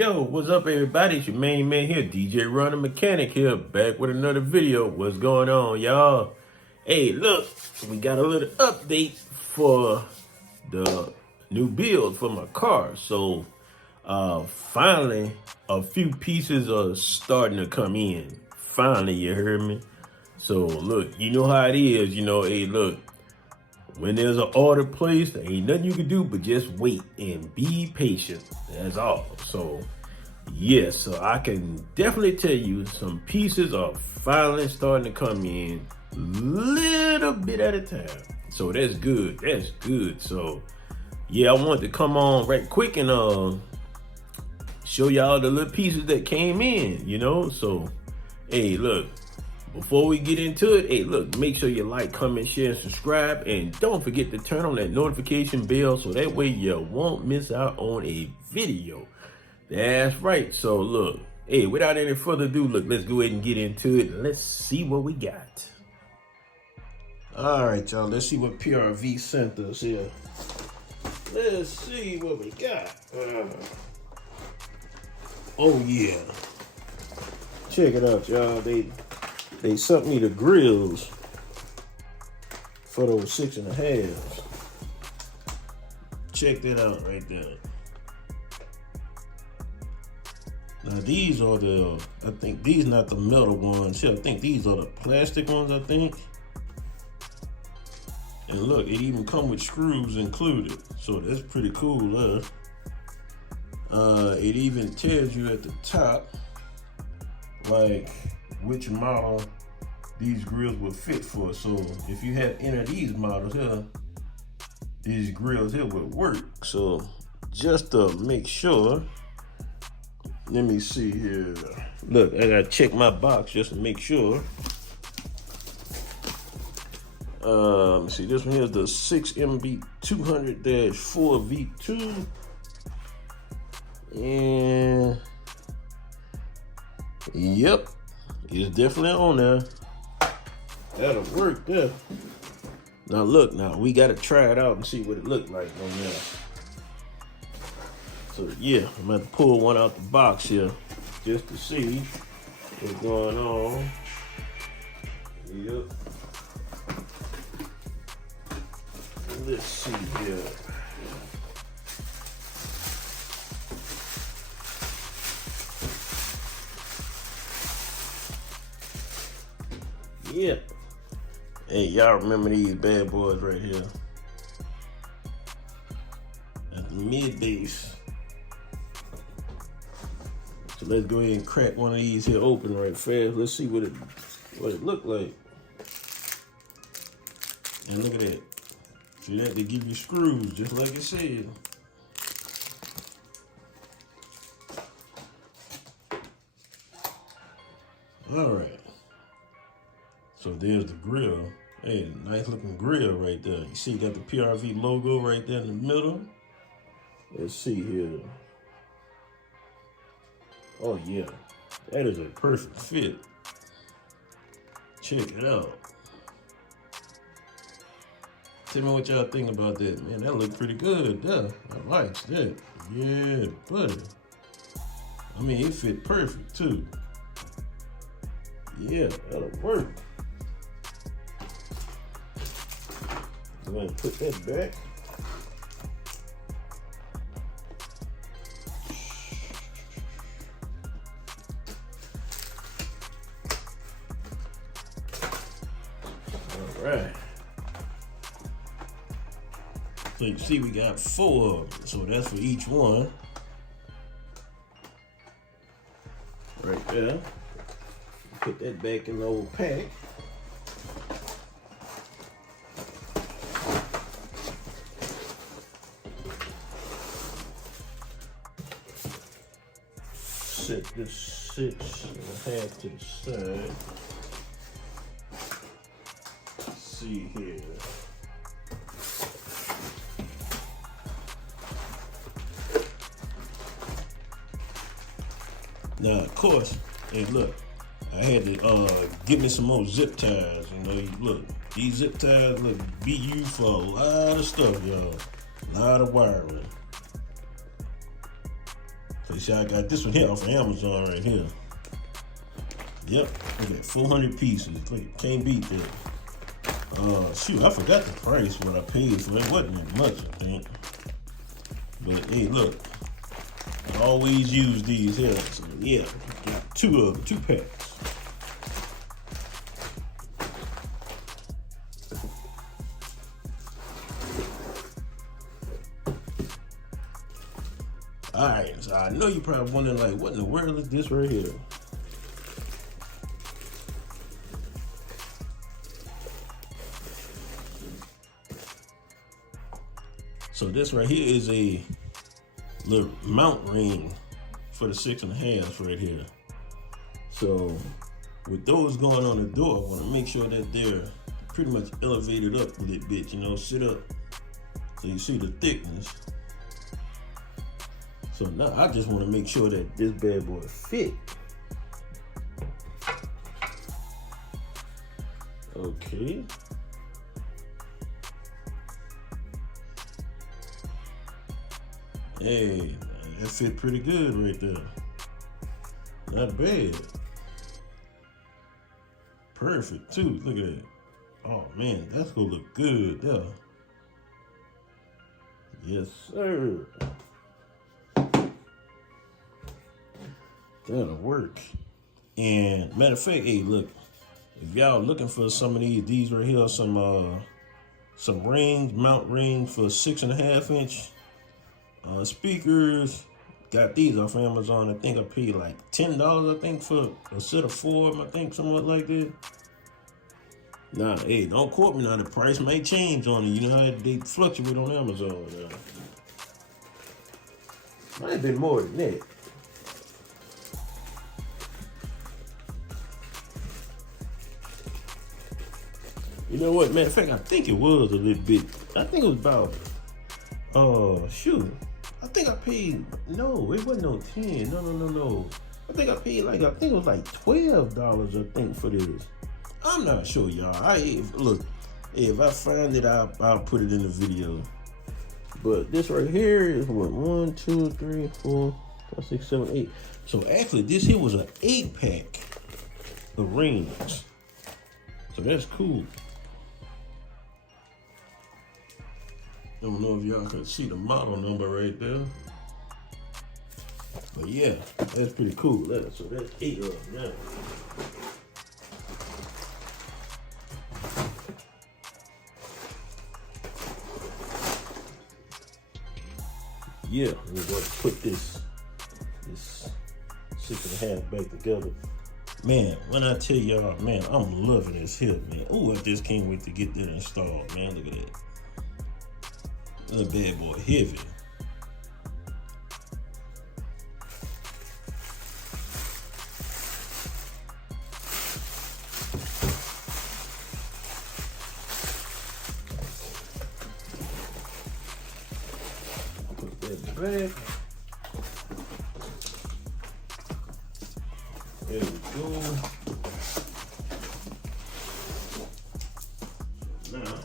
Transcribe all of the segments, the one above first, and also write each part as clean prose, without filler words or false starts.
Yo, what's up everybody? It's your main man here, DJ Runner Mechanic here, back with another video. What's going on, y'all? Hey, look, we got a little update for the new build for my car. So, finally, a few pieces are starting to come in. Finally, you heard me? So, look, you know how it is, hey, look. When there's an order placed, there ain't nothing you can do but just wait and be patient. That's all. So, yes, so I can definitely tell you some pieces are finally starting to come in little bit at a time. So that's good. That's good. So, yeah, I wanted to come on right quick and show y'all the little pieces that came in, So, hey, look. Before we get into it, hey, look, make sure you like, comment, share, and subscribe. And don't forget to turn on that notification bell so that way you won't miss out on a video. That's right. So, look, hey, without any further ado, look, let's go ahead and get into it. Let's see what we got. All right, y'all, let's see what PRV sent us here. Let's see what we got. Oh, yeah. Check it out, y'all. They sent me the grills for those 6.5s. Check that out right there. Now these are I think these not the metal ones. I think these are the plastic ones, I think. And look, it even come with screws included. So that's pretty cool, it even tells you at the top, like, which model these grills will fit for. So if you have any of these models here, these grills here will work. So just to make sure, let me see here. Look, I gotta check my box just to make sure. Let me see, this one here is the 6MB 200-4 V2. And yep, it's definitely on there. That'll work there. Now look, we gotta try it out and see what it looked like on there. So yeah, I'm gonna pull one out the box here just to see what's going on. Yep. Let's see here. Yeah. Hey, y'all remember these bad boys right here? At the mid base. So let's go ahead and crack one of these here open right fast. Let's see what it looked like. And look at that. See that? They give you screws just like it said. All right. So there's the grill. Hey, nice looking grill right there. You see, got the PRV logo right there in the middle. Let's see here. Oh yeah, that is a perfect fit. Check it out. Tell me what y'all think about that, man. That look pretty good, yeah. I like that. Yeah, buddy. I mean, it fit perfect too. Yeah, that'll work. I'm gonna put that back. All right. So you can see we got 4 of them. So that's for each one. Right there. Put that back in the old pack. Set this 6.5 to the side. Let's see here. Now, of course, hey, look, I had to get me some more zip ties. Look, these zip ties be used for a lot of stuff, y'all. A lot of wiring. See, I got this one here off of Amazon right here. Yep, look at 400 pieces. Look, can't beat that. Shoot, I forgot the price what I paid for it. It wasn't much, I think. But hey, look, I always use these here. So yeah, got two of them, 2 packs. All right, so I know you're probably wondering like, what in the world is this right here? So this right here is a little mount ring for the 6.5 right here. So with those going on the door, I want to make sure that they're pretty much elevated up a little bit, you know, sit up so you see the thickness. So now I just want to make sure that this bad boy fit. Okay. Hey, that fit pretty good right there. Not bad. Perfect too. Look at that. Oh man, that's gonna look good there. Yes, sir. That'll work. And matter of fact, hey, look, if y'all looking for some of these right here, some rings, mount rings for 6.5 inch speakers. Got these off Amazon. I think I paid like $10, I think, for a set of 4 of them, I think, somewhat like that. Nah, hey, don't quote me now. The price may change on it. You know how they fluctuate on Amazon. Might have been more than that. You know what? Matter of fact, I think it was a little bit. I think it was about, shoot. I think I paid, no, it wasn't no 10. No. I think I paid like, I think it was like $12, I think, for this. I'm not sure, y'all. Look, if I find it, I'll put it in the video. But this right here is what, 1, 2, 3, 4, 5, 6, 7, 8. So actually, this here was an 8-pack of rings. So that's cool. Don't know if y'all can see the model number right there. But yeah, that's pretty cool. So that's 8 of them now. Yeah, we're going to put this 6.5 back together. Man, when I tell y'all, man, I'm loving this here, man. Oh, I just can't wait to get that installed, man. Look at that. That bad boy heavy. Put that back. There we go. Now,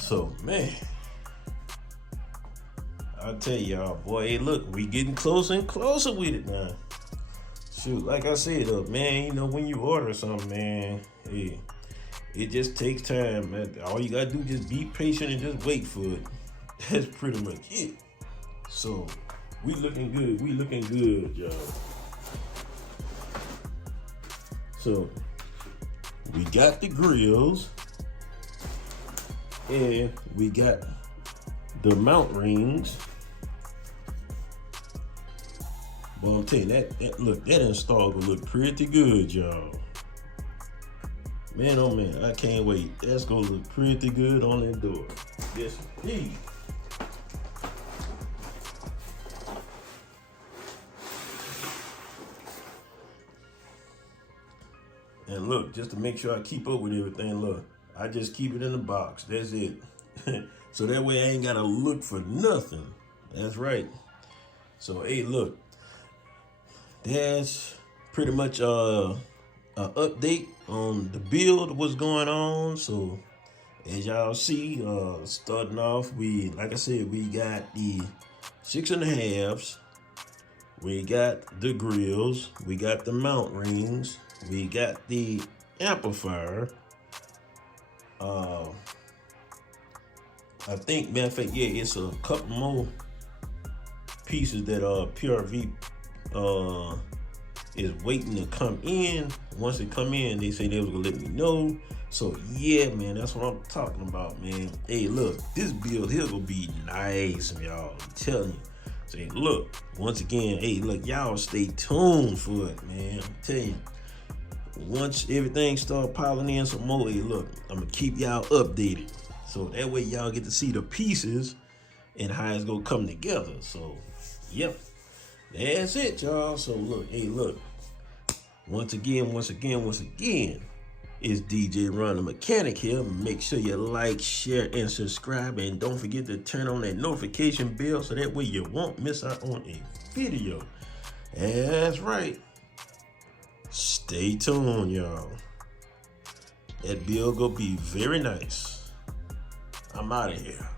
so man, I'll tell y'all, boy, hey, look, we getting closer and closer with it now. Shoot, like I said, man, you know, when you order something, man, hey, it just takes time, man. All you gotta do is just be patient and just wait for it. That's pretty much it. So we looking good. We looking good, y'all. So we got the grills, and we got the mount rings. But I'm telling you, that install will look pretty good, y'all. Man, oh man, I can't wait. That's gonna look pretty good on that door. Yes, indeed. And look, just to make sure I keep up with everything, look, I just keep it in the box. That's it. So that way I ain't gotta look for nothing. That's right. So hey, look, that's pretty much an update on the build, what's going on. So As y'all see, starting off, like I said, we got the 6.5s, we got the grills, we got the mount rings, we got the amplifier. I think, matter of fact, yeah, it's a couple more pieces that PRV is waiting to come in. Once it come in, they say they was gonna let me know. So yeah, man, that's what I'm talking about, man. Hey, look, this build here gonna be nice, y'all. I'm telling you. Say, look, once again, hey, look, y'all stay tuned for it, man. I'm telling you. Once everything start piling in some more, hey, look, I'm gonna keep y'all updated. So that way y'all get to see the pieces and how it's gonna come together. So, yep, that's it, y'all. So look, hey, look, once again, it's DJ Ron the Mechanic here. Make sure you like, share, and subscribe, and don't forget to turn on that notification bell so that way you won't miss out on a video. That's right. Stay tuned, y'all. That build gonna be very nice. I'm out of here.